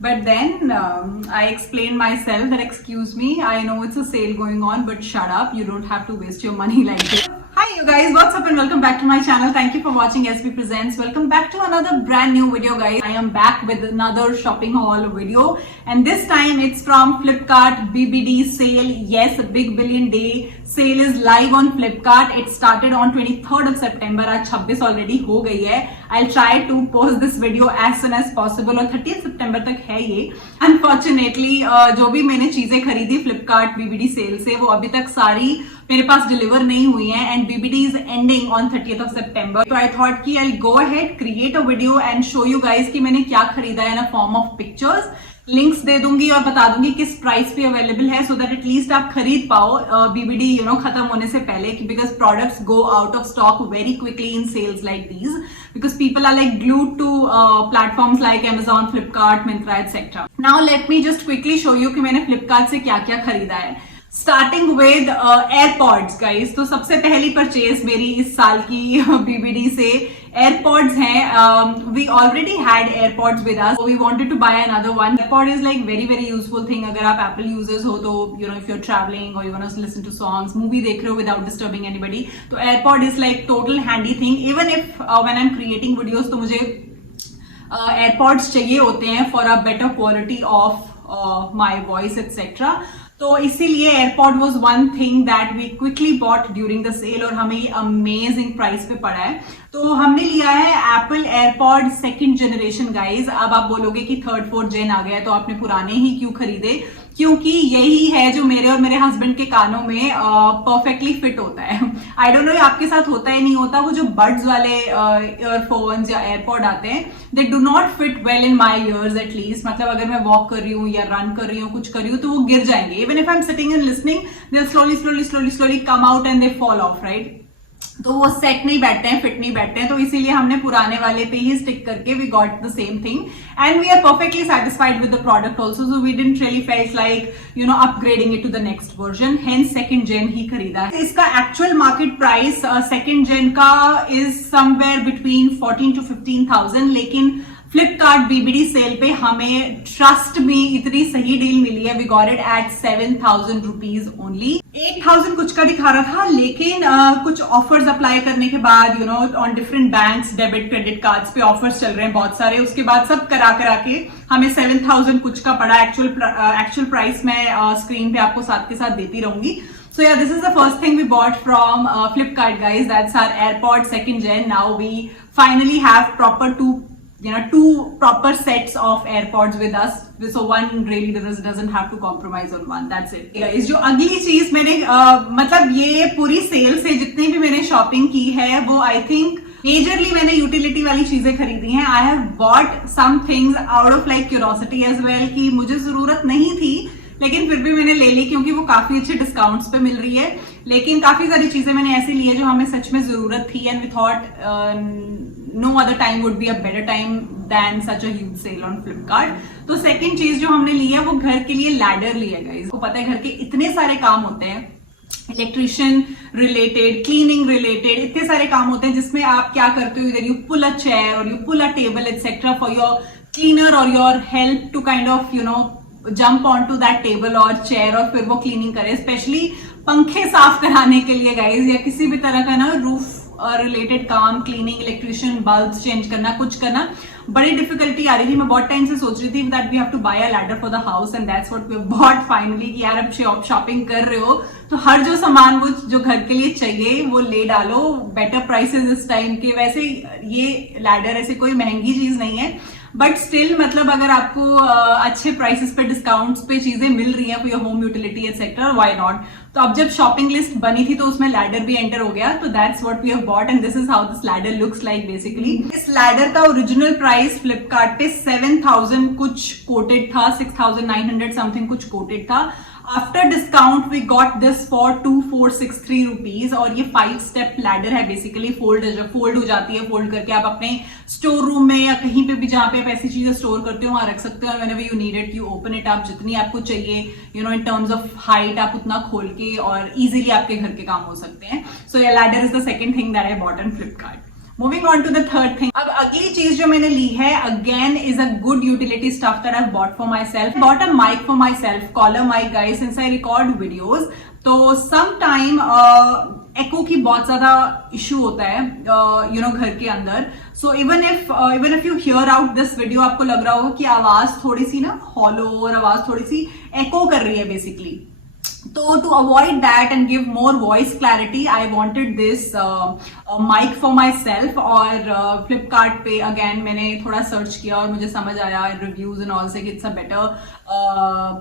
But then I explained myself that excuse me, I know it's a sale going on, but shut up, you don't have to waste your money like this. Hi you guys, what's up and welcome back to my channel. Thank you for watching SB Presents. Welcome back to another brand new video guys. I am back with another shopping haul video and this time it's from Flipkart BBD sale. Yes, a big billion day sale is live on Flipkart. It started on 23rd of September. आज 26 already हो गई है. I'll try to post this video as soon as possible और 30th September तक है ये. Unfortunately जो भी मैंने चीजें खरीदी Flipkart BBD सेल से वो अभी तक सारी मेरे पास डिलीवर नहीं हुई है and BBD is ending on 30th of September. So I thought कि I'll go ahead, create a video and show you guys कि मैंने क्या खरीदा है in a form of pictures. Links दे दूंगी और बता दूंगी किस प्राइस पे अवेलेबल है सो दैट एटलीस्ट आप खरीद पाओ BBD खत्म होने से पहले because products go out of stock very quickly in sales like these because people are like glued to platforms like Amazon, Flipkart, Myntra etc. Now let me just quickly show you कि मैंने Flipkart से क्या क्या खरीदा है. Starting with AirPods guys. तो सबसे पहली परचेज मेरी इस साल की BBD से एयरपॉड्स हैं. We already had AirPods with us, we wanted to buy another one. AirPod is like very very useful thing. अगर आप एप्पल यूजर्स हो तो इफ यू आर ट्रैवलिंग और you want to listen to songs, movie देख रहे हो without disturbing anybody, तो AirPod is like total handy thing. Even if when I am creating videos तो मुझे एयरपॉड्स चाहिए होते हैं for a better quality of my voice etcetera. तो इसीलिए AirPod was one thing that we quickly bought during the sale और हमें अमेजिंग प्राइस पे पड़ा है. तो हमने लिया है Apple AirPod second generation guys. अब आप बोलोगे कि थर्ड फोर्थ जेन आ गया तो आपने पुराने ही क्यों खरीदे, क्योंकि यही है जो मेरे और मेरे हस्बैंड के कानों में परफेक्टली फिट होता है. आई डोंट नो आपके साथ होता है नहीं होता, वो जो बड्स वाले ईयरफोन्स या एयरपॉड आते हैं they do not fit well in my years at least. मतलब अगर मैं वॉक कर रही हूँ या रन कर रही हूँ, कुछ कर रही हूँ तो वो गिर जाएंगे. Even if I am sitting and listening they slowly slowly slowly slowly come out and they fall of right. तो वो सेट नहीं बैठते हैं, फिट नहीं बैठते हैं. तो इसीलिए हमने पुराने वाले पे ही स्टिक करके we got the same thing and we are perfectly satisfied with the product also. So we didn't really felt like upgrading it to the next version. Hence second gen ही खरीदा है. इसका actual market price second gen का is somewhere between 14 to 15,000. लेकिन Flipkart BBD cell पे हमें trust में इतनी सही डील मिली है. We got it at 7,000 rupees only. 8,000 कुछ का दिखा रहा था लेकिन कुछ ऑफर्स अप्लाई करने के बाद on different banks debit credit cards पे ऑफर्स चल रहे हैं बहुत सारे. उसके बाद सब करा के हमें 7,000 कुछ का पड़ा. एक्चुअल प्राइस मैं स्क्रीन पे आपको साथ के साथ देती रहूंगी. So yeah, this is the first thing we bought from Flipkart guys. That's our AirPods second gen. Now we finally have proper two proper sets of AirPods with us. So one really doesn't have to compromise on one. That's it. Guys, जो अगली चीज मैंने मतलब ये पूरी cell से जितनी भी मैंने शॉपिंग की है वो आई थिंक मेजरली मैंने यूटिलिटी वाली चीजें खरीदी हैं. I have bought some things out of like curiosity as well कि मुझे जरूरत नहीं थी लेकिन फिर भी मैंने ले ली क्योंकि वो काफी अच्छे डिस्काउंट्स पे मिल रही है. लेकिन काफी सारी चीजें मैंने ऐसी ली है जो हमें सच में जरूरत थी and we thought no other time would be a better time than such a huge sale on Flipkart. तो सेकंड चीज जो हमने ली है वो घर के लिए लैडर लिया गाइस. को पता है घर के इतने सारे काम होते हैं, इलेक्ट्रिशियन रिलेटेड, क्लीनिंग रिलेटेड, इतने सारे काम होते हैं जिसमें आप क्या करते हो, इधर यू पुल अ चेयर और you pull a table etcetera for your cleaner और your help to kind of jump on to that table और चेयर और फिर वो क्लीनिंग करे. स्पेशली पंखे साफ कराने के लिए गाइज या किसी भी तरह का रूफ रिलेटेड काम, क्लीनिंग, इलेक्ट्रिशियन, बल्ब्स चेंज करना, कुछ करना, बड़ी डिफिकल्टी आ रही थी. मैं बहुत टाइम से सोच रही थी that we have to buy a ladder for the house and that's what we bought finally. कि यार अब शॉपिंग कर रहे हो तो हर जो सामान वो जो घर के लिए चाहिए वो ले डालो. बेटर प्राइसेस इस टाइम के. वैसे ये लैडर ऐसे कोई महंगी चीज नहीं है बट स्टिल मतलब अगर आपको अच्छे प्राइसेस पे डिस्काउंट्स पे चीजें मिल रही हैं for your home utility etcetera, why not. तो अब जब शॉपिंग लिस्ट बनी थी तो उसमें लैडर भी एंटर हो गया. तो that's what we have bought and this is how this ladder looks like basically. इस लैडर का ओरिजिनल प्राइस फ्लिपकार्ट पे 7,000 कुछ कोटेड था, 6,900 समथिंग कुछ कोटेड था. After discount we got this for 2,463 rupees. और ये 5 स्टेप लैडर है बेसिकली. फोल्ड हो जाती है. फोल्ड करके आप अपने स्टोर रूम में या कहीं पे भी जहां पे आप ऐसी चीजें स्टोर करते हो वहां रख सकते हो. Whenever you need it you open it. आप जितनी आपको चाहिए इन टर्म्स ऑफ हाइट आप उतना खोल के और इजीली आपके घर के काम हो सकते हैं. सो ये ladder is the second thing that I bought on Flipkart. Moving on to the third thing. अब अगली चीज जो मैंने ली है again is a good utility stuff that I bought for myself. Bought a mic for myself, collar mic guys, since I record videos. तो some time एको की बहुत ज्यादा इश्यू होता है घर के अंदर। So even if you here out this video, आपको लग रहा होगा कि आवाज थोड़ी सी ना हॉलो और आवाज थोड़ी सी एको कर रही है बेसिकली। तो to avoid that and give more voice clarity, I wanted this mic for myself। और Flipkart पे again मैंने थोड़ा सर्च किया और मुझे समझ आया रिव्यूज एंड ऑल से कि इट्स अ बेटर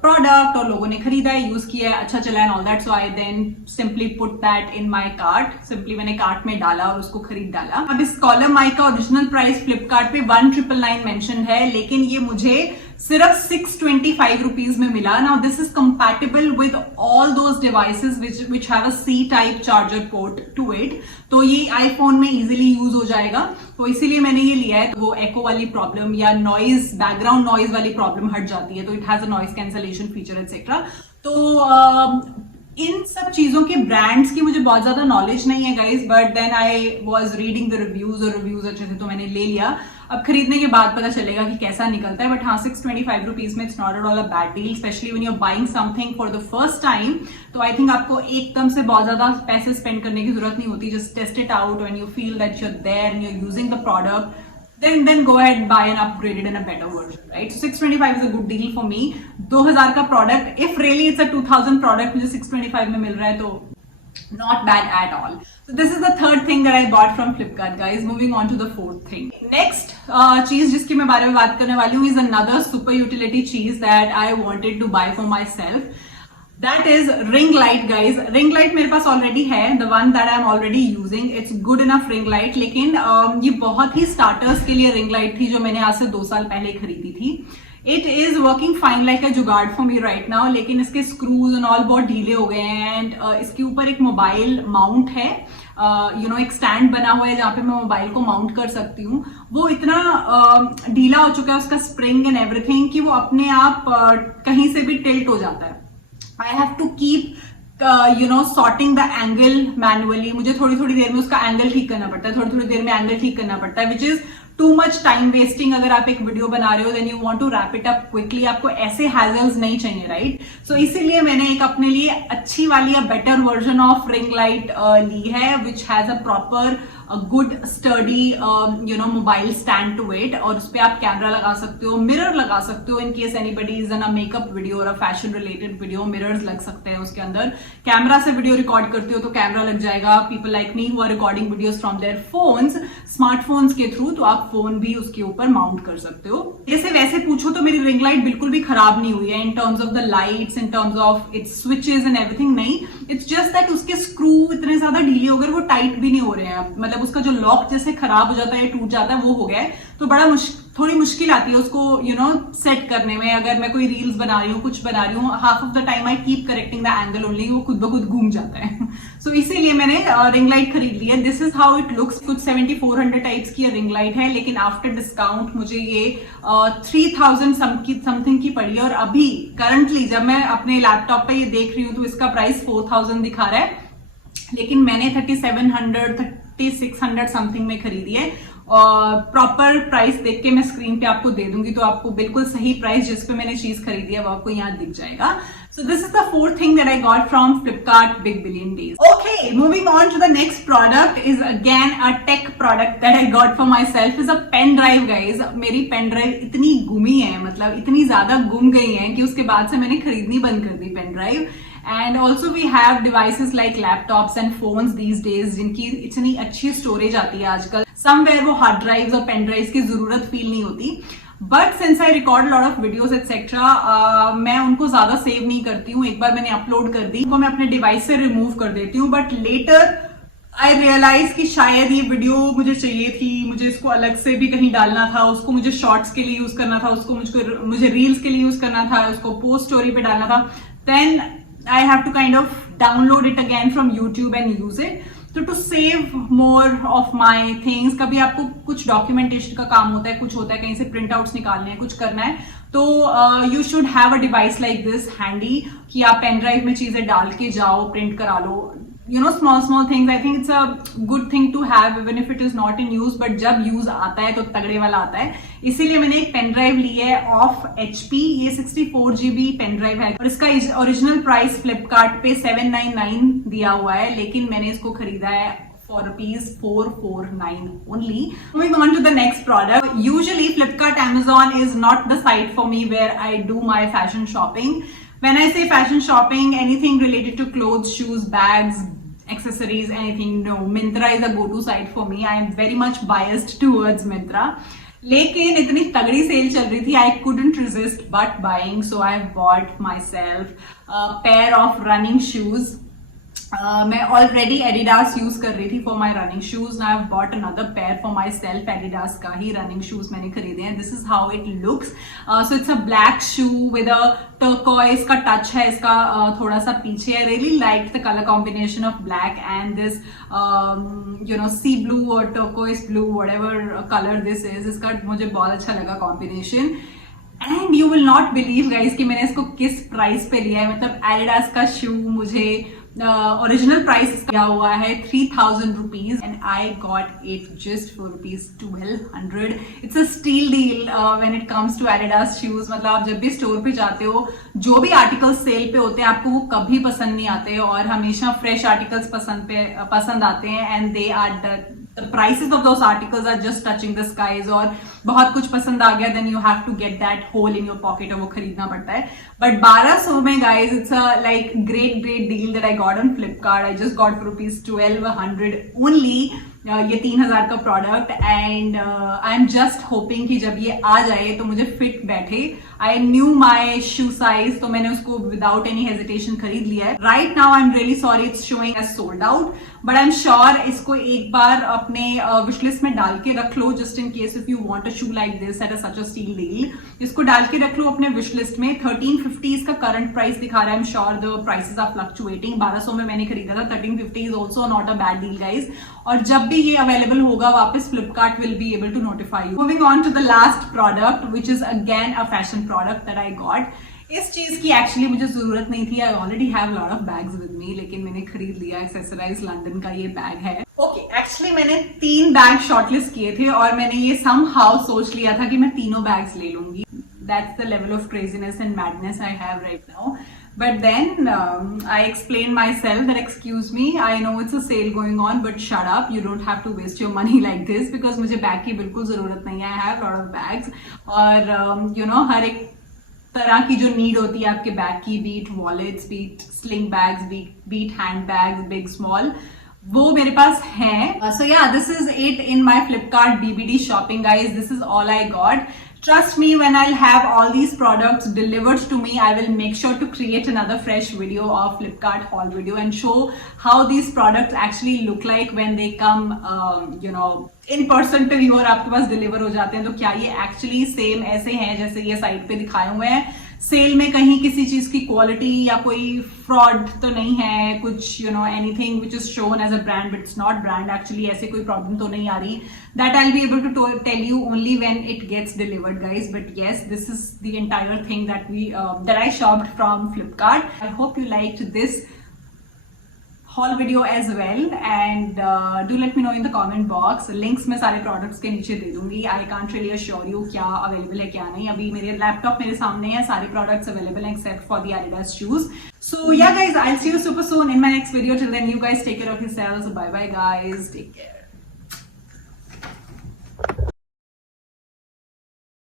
प्रोडक्ट, और लोगों ने खरीदा है, यूज किया है, अच्छा चला है all that. So I then simply put that in my cart. Simply मैंने कार्ट में डाला और उसको खरीद डाला। अब इस कॉलर माइक का ओरिजिनल प्राइस फ्लिपकार्ट पे 1999 मेंशन है, लेकिन ये मुझे सिर्फ 625 रुपीज में मिला। Now this is compatible with all those devices which have a C type charger port to it. तो ये आईफोन में इजीली यूज हो जाएगा, तो इसीलिए मैंने ये लिया है। तो वो एको वाली प्रॉब्लम या नॉइज, बैकग्राउंड नॉइज वाली प्रॉब्लम हट जाती है। तो it has a noise cancellation feature etcetera. तो इन सब चीजों के ब्रांड्स की मुझे बहुत ज्यादा नॉलेज नहीं है guys, but then I was reading the reviews और रिव्यूज अच्छे थे तो मैंने ले लिया। अब खरीदने के बाद पता चलेगा कि कैसा निकलता है। बट हाँ, 625 रुपीज में it's not at all a bad deal, especially when you are buying something for the first time. तो आई थिंक आपको एकदम से बहुत ज्यादा पैसे स्पेंड करने की जरूरत नहीं होती। Just test it out when you feel that you are there and you are using the product, then go ahead and buy and upgrade it in a better version, right? So 625 is a good deal for me। 2000 का product, if really it's a 2000 product मुझे 625 में मिल रहा है, तो not bad at all। So this is the third thing that I bought from Flipkart, guys। Moving on to the fourth thing। Next चीज जिसके मैं बारे में बात करने वाली हूँ is another super utility चीज that I wanted to buy for myself। That is ring light, guys। ring light मेरे पास ऑलरेडी है, the one that I am already using। It's good enough ring light। लेकिन ये बहुत ही starters के लिए ring light थी जो मैंने आज से 2 साल पहले खरीदी थी। It is working fine like a जुगाड़ for me right now, लेकिन इसके स्क्रूज एंड ऑल बहुत ढीले हो गए हैं। एंड इसके ऊपर एक मोबाइल माउंट है, एक स्टैंड बना हुआ है जहाँ पे मैं मोबाइल को माउंट कर सकती हूँ। वो इतना ढीला हो चुका है उसका स्प्रिंग एंड एवरीथिंग कि वो अपने आप कहीं से भी टिल्ट हो जाता है। I have to keep sorting the angle manually। मुझे थोड़ी थोड़ी देर में उसका एंगल ठीक करना पड़ता है, थोड़ी थोड़ी देर में एंगल ठीक करना पड़ता है, which is too much time wasting. अगर आप एक वीडियो बना रहे हो then you want to wrap it up quickly, आपको ऐसे हैजल्स नहीं चाहिए, राइट? सो इसीलिए मैंने एक अपने लिए अच्छी वाली या better version of ring light ली है, which has a proper good sturdy mobile stand to it. और उस पर आप कैमरा लगा सकते हो, मिरर लगा सकते हो, in case anybody is in a makeup video और a fashion related video, mirrors लग सकते हैं उसके अंदर। कैमरा से वीडियो रिकॉर्ड करते हो तो कैमरा लग जाएगा। People like me who are recording videos from their phones, smartphones के थ्रू, तो आप फोन भी उसके ऊपर माउंट कर सकते हो। जैसे वैसे पूछो तो मेरी रिंग लाइट बिल्कुल भी खराब नहीं हुई है in terms of the lights, in terms of its switches and everything, नहीं। इट्स जस्ट दैट उसके स्क्रू इतने ज्यादा ढीले हो गए, वो टाइट भी नहीं हो रहे हैं। मतलब उसका जो लॉक जैसे खराब हो जाता है, टूट जाता है, वो हो गया है। तो बड़ा थोड़ी मुश्किल आती है उसको सेट करने में। अगर मैं कोई रील्स बना रही हूँ, कुछ बना रही हूँ, half of the time I keep correcting the angle only, वो खुद ब खुद घूम जाता है। सो इसीलिए मैंने रिंग लाइट खरीद ली है। This is how it looks. कुछ 7400 टाइप्स की रिंग लाइट है, लेकिन आफ्टर डिस्काउंट मुझे ये 3000 समथिंग की पड़ी है। और अभी करंटली जब मैं अपने लैपटॉप पे ये देख रही हूँ तो इसका प्राइस 4000 दिखा रहा है, लेकिन मैंने 3600 समथिंग में खरीदी है। प्रॉपर प्राइस देख के मैं स्क्रीन पे आपको दे दूंगी, तो आपको बिल्कुल सही प्राइस जिस पे मैंने चीज खरीदी है वो आपको यहाँ दिख जाएगा। So this is the fourth thing that I got from Flipkart Big Billion Days। Okay, moving on to the next product is again a tech product that I got for myself is a pen drive, guys। मेरी pen drive इतनी गुमी है, मतलब इतनी ज्यादा गुम गई है कि उसके बाद से मैंने खरीदनी बंद कर दी pen drive. And also we have devices like laptops and phones these days, जिनकी इतनी अच्छी स्टोरेज आती है आजकल। समवेयर वो हार्ड ड्राइव्स और पेन ड्राइव्स की जरूरत फील नहीं होती। But since I record lot of videos etcetera, मैं उनको ज्यादा सेव नहीं करती हूँ। एक बार मैंने अपलोड कर दी, उनको मैं अपने डिवाइस से रिमूव कर देती हूँ। बट लेटर आई रियलाइज कि शायद ये वीडियो मुझे चाहिए थी, मुझे इसको अलग से भी कहीं डालना था, उसको मुझे शॉर्ट्स के लिए यूज करना था, उसको मुझे रील्स के लिए यूज करना था, उसको पोस्ट स्टोरी पे डालना था। Then I have to kind of download it again from YouTube and use it। तो to save more of my things, कभी आपको कुछ डॉक्यूमेंटेशन का काम होता है, कुछ होता है, कहीं से प्रिंट आउट्स निकालने हैं, कुछ करना है, तो you should have a device like this handy कि आप पेन ड्राइव में चीजें डाल के जाओ, प्रिंट करा लो। small things. I think it's a good thing to have even if it is not in use, but जब use आता है तो तगड़े वाला आता है. इसीलिए मैंने एक पेन ड्राइव ली है ऑफ HP. ये 64 GB पेन ड्राइव है और इसका ओरिजिनल प्राइस फ्लिपकार्ट पे 799 दिया हुआ है, लेकिन मैंने इसको खरीदा है for rupees 449 only. Moving on to the next product. Usually Flipkart, Amazon is not the site for me where I do my fashion shopping. When I say fashion shopping, anything related to clothes, shoes, bags, accessories, anything. No, Myntra is a go-to site for me. I am very much biased towards Myntra. लेकिन इतनी तगड़ी cell चल रही थी, I couldn't resist but buying. So I bought myself a pair of running shoes. मैं already Adidas use कर रही थी for my running shoes. I have bought another pair for myself. Adidas का ही running shoes मैंने खरीदे हैं. This is how it looks. So it's a black shoe with a turquoise का touch है इसका, थोड़ा सा पीछे. I really like the colour combination of black and this sea blue और turquoise blue, whatever colour this is. इसका मुझे बहुत अच्छा लगा combination. And you will not believe guys कि मैंने इसको किस प्राइस पे लिया है. मतलब एडिडास का शू मुझे ओरिजिनल प्राइस दिया हुआ है 3000 rupees and I got it just for rupees 1200. It's a steal deal when it comes to Adidas shoes. मतलब आप जब भी स्टोर पे जाते हो, जो भी आर्टिकल्स सेल पे होते हैं आपको वो कभी पसंद नहीं आते और हमेशा फ्रेश आर्टिकल्स पसंद आते हैं. And they are the prices of those articles are just touching the skies. और बहुत कुछ पसंद आ गया then you have to get that hole in your pocket और वो खरीदना पड़ता है. But 1200 में guys, it's a like great deal that I got on Flipkart. I just got for rupees 1200 only. ये 3000 का product. And I am just hoping कि जब ये आ जाए तो मुझे फिट बैठे. I knew my shoe size, तो मैंने उसको विदाउट एनी हेजिटेशन खरीद लिया है. Right now I am really sorry it's showing as sold out, but I am sure इसको एक बार अपने विशलिस्ट में डाल के रख लो just in case if you want a shoe like this at such a steal deal. इसको डाल के रख लो अपने विशलिस्ट में. 1350 इसका करंट प्राइस दिखा रहा है. I am sure the prices are fluctuating. 1200 में मैंने खरीदा था. 1350 is also not a bad deal guys. और जब भी ये अवेलेबल होगा वापस Flipkart will be able to notify you. Moving on to the last product which is again a fashion product that I got. इस चीज की एक्चुअली मुझे जरूरत नहीं थी. I already have lot of bags with me, लेकिन मैंने खरीद लिया. एक्सेसराइज लंदन का ये बैग है. ओके, एक्चुअली मैंने 3 बैग शॉर्टलिस्ट किए थे और मैंने ये समहाउ सोच लिया था कि मैं तीनों बैग्स ले लूंगी. That's the level of craziness and madness I have right now. But then I explained myself that excuse me, I know it's a sale going on, but shut up, you don't have to waste your money like this because मुझे bag की बिल्कुल जरूरत नहीं है. I have lot of bags और हर एक तरह की जो नीड होती है आपके बैग की, be it wallets, be it sling bags, be it hand bags, big small, वो मेरे पास है. So yeah, this is it in my Flipkart BBD shopping guys. This is all I got. Trust me, when I'll have all these products delivered to me, I will make sure to create another fresh video of Flipkart haul video and show how these products actually look like when they come, in person to you और आपके पास deliver हो जाते हैं. तो क्या ये actually same ऐसे हैं जैसे ये साइट पे दिखाए हुए हैं? सेल में कहीं किसी चीज की क्वालिटी या कोई फ्रॉड तो नहीं है कुछ, anything which is shown as a brand but it's not brand actually. ऐसे कोई प्रॉब्लम तो नहीं आ रही. That I will be able to tell you only when it gets delivered guys. But yes, this is the entire thing that I shopped from Flipkart. I hope you liked this haul video as well and do let me know in the comment box. links मैं सारे products के नीचे दे दूंगी. I can't really assure you क्या available है क्या नहीं. अभी मेरे laptop मेरे सामने है, सारे products available except for the Adidas shoes. So yeah guys, I'll see you super soon in my next video. Till then you guys take care of yourselves. Bye bye guys, take care.